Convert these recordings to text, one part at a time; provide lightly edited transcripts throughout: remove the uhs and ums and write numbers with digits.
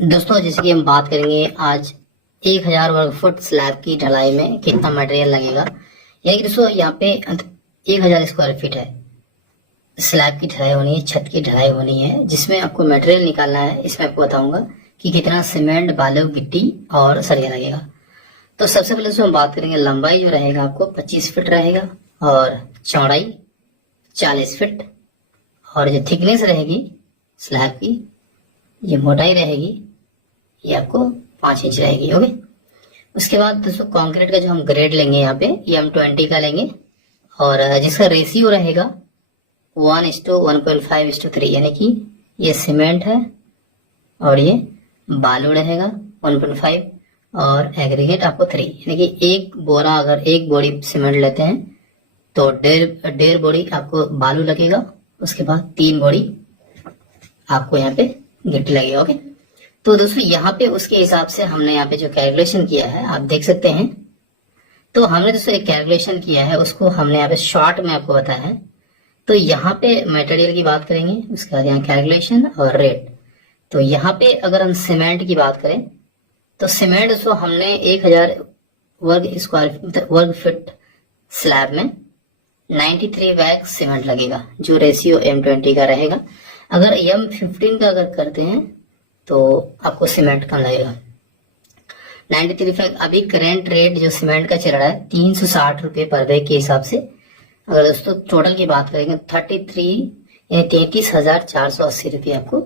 दोस्तों जैसे कि हम बात करेंगे आज 1000 वर्ग फुट स्लैब की ढलाई में कितना मटेरियल लगेगा। यानी कि दोस्तों यहाँ पे 1000 स्क्वायर फीट है, स्लैब की ढलाई होनी है, छत की ढलाई होनी है, जिसमें आपको मटेरियल निकालना है। इसमें आपको बताऊंगा कि कितना सीमेंट, बालू, गिट्टी और सरिया लगेगा। तो सबसे पहले दोस्तों हम बात करेंगे, लंबाई जो रहेगा आपको 25 फीट रहेगा और चौड़ाई 40 फीट, और जो थिकनेस रहेगी स्लैब की, ये मोटाई रहेगी, ये आपको 5 इंच रहेगी। ओके, उसके बाद दोस्तों कंक्रीट का जो हम ग्रेड लेंगे यहाँ पे, ये हम 20 का लेंगे और जिसका रेशियो रहेगा 1:1.5:3, यानी कि ये सीमेंट है और ये बालू रहेगा 1.5 और एग्रीगेट आपको 3, यानी कि एक बोरा, अगर एक बोरी सीमेंट लेते हैं तो डेढ़ बोरी आपको बालू लगेगा, उसके बाद 3 बोरी आपको यहाँ पे गिट्टी लगेगा। ओके, तो दोस्तों यहाँ पे उसके हिसाब से हमने यहाँ पे जो कैलकुलेशन किया है आप देख सकते हैं। तो हमने दोस्तों एक कैलकुलेशन किया है, उसको हमने यहाँ पे शॉर्ट में आपको बताया है। तो यहाँ पे मटेरियल की बात करेंगे, उसके बाद यहाँ कैलकुलेशन और रेट। तो यहाँ पे अगर हम सीमेंट की बात करें तो सीमेंट दोस्तों हमने 1000 वर्ग फीट स्लैब में 93 बैग सीमेंट लगेगा, जो रेशियो M20 का रहेगा। अगर M15 का अगर करते हैं तो आपको सीमेंट कम लगेगा। 93 बैग अभी करेंट रेट जो सीमेंट का चल रहा है 360 रुपये पर बैग के हिसाब से। अगर दोस्तों टोटल की बात करेंगे 33,480 रुपये आपको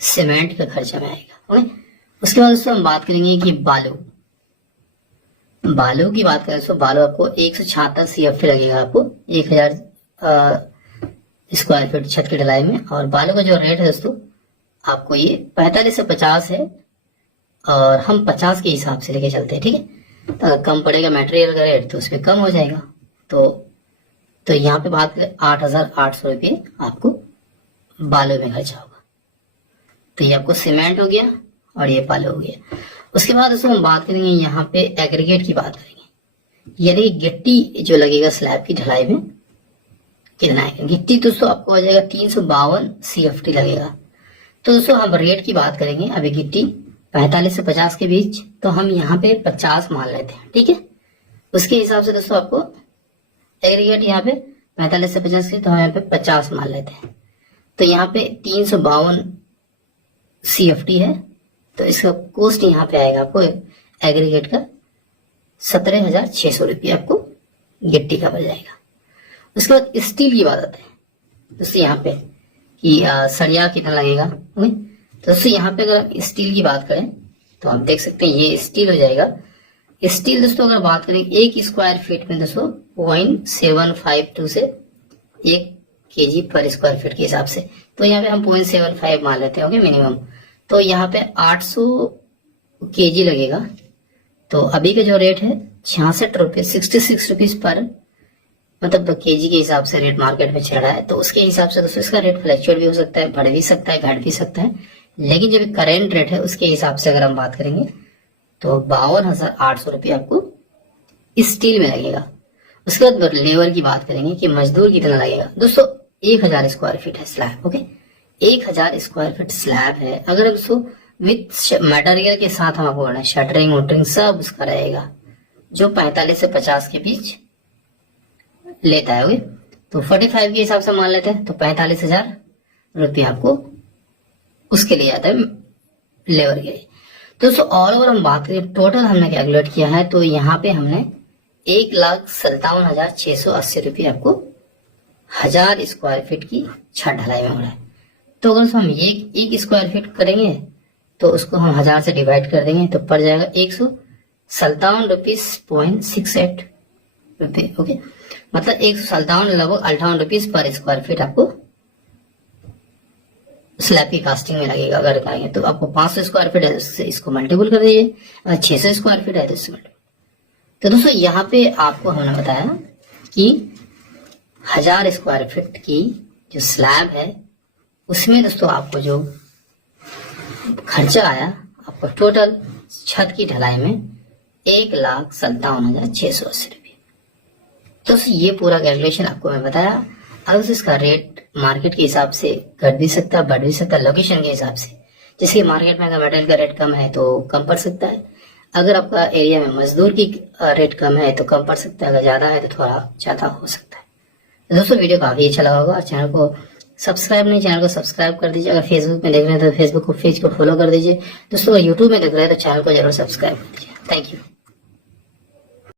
सीमेंट का खर्चा में आएगा। ओके, उसके बाद दोस्तों हम बात करेंगे कि बालू की बात करें तो बालू आपको 176 CFT लगेगा, आपको 1000 स्क्वायर फीट छत की ढलाई में। और बालू का जो रेट है दोस्तों आपको ये 45 से 50 है और हम 50 के हिसाब से लेके चलते हैं, ठीक है। तो अगर कम पड़ेगा मटेरियल का रेट तो उसमें कम हो जाएगा। तो यहाँ पे बात करें 8,800 रुपये आपको बालू में खर्चा होगा। तो ये आपको सीमेंट हो गया और ये बालू हो गया। उसके बाद दोस्तों हम बात करेंगे यहाँ पे एग्रीगेट की बात करेंगे, यानी गिट्टी जो लगेगा स्लैब की ढलाई में कितना है। गिट्टी दोस्तों आपको हो जाएगा 352 CFT लगेगा। तो दोस्तों हम रेट की बात करेंगे, अभी गिट्टी 45 से 50 के बीच, तो हम यहाँ पे 50 मान लेते हैं, ठीक है। उसके हिसाब से दोस्तों आपको एग्रीगेट यहाँ पे 45 से 50 के, तो हम यहाँ पे 50 मान लेते हैं। तो यहाँ पे 352 CFT है, तो इसका कॉस्ट यहाँ पे आएगा आपको एग्रीगेट का 17,600 रुपये आपको गिट्टी का पड़ जाएगा। उसके बाद स्टील की बात आती है दोस्तों यहाँ पे कि सरिया कितना लगेगा। तो दोस्तों यहाँ पे अगर हम स्टील की बात करें तो हम देख सकते हैं ये स्टील हो जाएगा। स्टील दोस्तों अगर बात करें 1 स्क्वायर फीट में दोस्तों 0.752 से 1 kg पर स्क्वायर फीट के हिसाब से, तो यहाँ पे हम 0.75 मान लेते हैं, ओके, मिनिमम। तो यहाँ पे 800 kg लगेगा। तो अभी का जो रेट है 66 रुपये, 66 रुपीज पर, मतलब केजी के हिसाब से रेट मार्केट में चल रहा है। तो उसके हिसाब से दोस्तों इसका रेट फ्लक्चुएट भी हो सकता है, बढ़ भी सकता है, घट भी सकता है, लेकिन जो करेंट रेट है उसके हिसाब से अगर हम बात करेंगे तो 52,800 रुपये आपको स्टील में लगेगा। उसके बाद लेबर की बात करेंगे कि मजदूर कितना लगेगा। दोस्तों 1000 स्क्वायर फीट है slab, okay, 1000 square feet slab है। अगर दोस्तों विथ मटेरियल के साथ हम आपको बोलना, शटरिंग वोटरिंग सब उसका रहेगा, जो 45 से 50 के बीच लेता है। ओके, तो 45 के हिसाब से मान लेते हैं, तो 45,000 रुपये आपको उसके लिए आता है लेबर के लिए। तो दोस्तों ऑल ओवर हम बात करें, टोटल हमने कैलकुलेट किया है, तो यहाँ पे हमने 1,57,680 रुपये आपको 1000 स्क्वायर फीट की छत ढलाई में हो रहा है। तो अगर हम एक स्क्वायर फीट करेंगे तो उसको हम 1000 से डिवाइड कर देंगे तो पड़ जाएगा 157.68 रुपये। ओके, मतलब 157 लगभग 58 रुपीज पर स्क्वायर फीट आपको स्लैब की कास्टिंग में लगेगा। अगर कहेंगे तो आपको 500 स्क्वायर फीट है उससे इसको मल्टीपल कर दीजिए, अगर 600 स्क्वायर फीट है तो इससे मल्टीपल। तो दोस्तों यहाँ पे आपको हमने बताया कि 1000 स्क्वायर फीट की जो स्लैब है उसमें दोस्तों आपको जो खर्चा आया आपको टोटल छत की ढलाई में 1,57,680 रुपये। तो ये पूरा कैलकुलेशन आपको मैं बताया। अगर इसका रेट मार्केट के हिसाब से घट भी सकता है, बढ़ भी सकता है, लोकेशन के हिसाब से, जैसे मार्केट में अगर मटेरियल का रेट कम है तो कम पड़ सकता है, अगर आपका एरिया में मजदूर की रेट कम है तो कम पड़ सकता है, अगर ज्यादा है तो थोड़ा ज्यादा हो सकता है। तो दोस्तों वीडियो काफी अच्छा लगा होगा, चैनल को सब्सक्राइब नहीं, चैनल को सब्सक्राइब कर दीजिए। अगर फेसबुक में देख रहे हैं तो फेसबुक को पेज को फॉलो कर दीजिए। दोस्तों अगर यूट्यूब में देख रहे हैं तो चैनल को जरूर सब्सक्राइब कर दीजिए। Thank you.